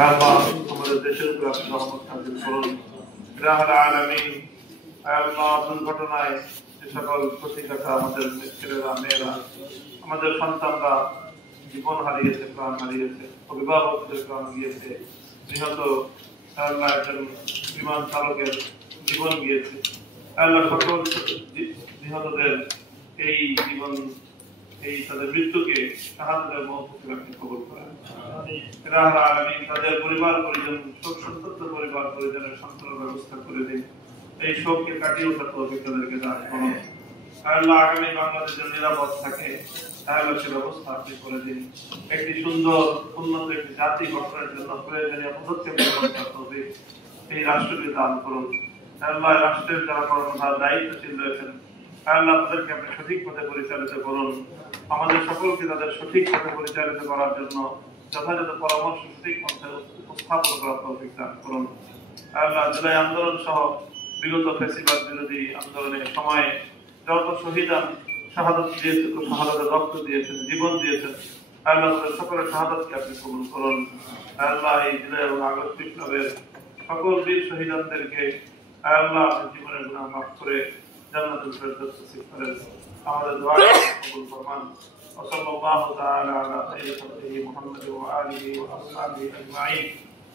আল্লাহ আমাদের দেশের উপর আপনি রহমত নাযিল করুন। ইয়া রাব্বাল আলামিন, আল্লাহ দুর্ঘটনায় যে সকল প্রতিঘাত আমাদের ছেলেরা মেয়েরা আমাদের সন্তানরা জীবন হারিয়েছে, প্রাণ হারিয়েছে, অভিভাবকদের প্রাণ গিয়েছে, নিহত আল্লাহ একজন বিমান চালকের জীবন গিয়েছে, আল্লাহ সকল নিহতদের এই জীবন এই তাদের মৃত্যুকে শাহাদাতের মওত হিসেবে আপনি কবুল করেন। ইয়া রাব্বাল আলামিন, তাদের পরিবার পরিজন শোক সন্তপ্ত পরিবার পরিজনের সান্ত্বনার ব্যবস্থা করে দিন। এই শোককে কাটিয়ে ওঠার তৌফিক তাদেরকে দান করুন। আল্লাহ আগামী বাংলাদেশের নিরাপদ থাকে আল্লাহ সে ব্যবস্থা আপনি করে দিন। একটি সুন্দর উন্নত একটি জাতি গঠনের জন্য প্রয়োজনীয় পদক্ষেপ গ্রহণ করার তৌফিক এই রাষ্ট্রকে দান করুন। আল্লাহ রাষ্ট্রের যারা কর্মধার দায়িত্বশীল রয়েছেন আল্লাহ তাদেরকে আপনি সঠিক পথে পরিচালিত করুন। আমাদের সকলকে তাদের সঠিক পথে পরিচালিত করার জন্য যথাযথ পরামর্শ সঠিক পথে উপস্থাপন করার তৌফিক দান করুন। আল্লাহ জুলাই আন্দোলন সহ বিগত ফ্যাসিবাদ বিরোধী আন্দোলনের সময়ে যত শহীদান শাহাদাত দিয়েছে, শাহাদাতের রক্ত দিয়েছেন, জীবন দিয়েছেন, আল্লাহ তাদের সকলের শাহাদাতকে আপনি কবুল করুন। আল্লাহ এই জুলাই এবং আগস্ট বিপ্লবের সকল বীর শহীদানদেরকে আল্লাহ আপনার জীবনের গুনাহ মাফ করে জান্নাতুল ফেরদৌস নসিব করেন। আমাদের দোয়া কবুল ফরমান। সাল্লাল্লাহু তাআলা আলা খাইরি খালকিহি মুহাম্মাদ ওয়া আলিহি ওয়া আসহাবিহি আজমাইন।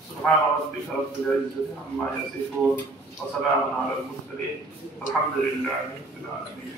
সুবহান রাব্বিকা রাব্বিল ইজ্জাতি আম্মা ইয়াসিফুন ওয়া সালামুন আলাল মুরসালিন। আলহামদুলিল্লাহি রাব্বিল আলামিন।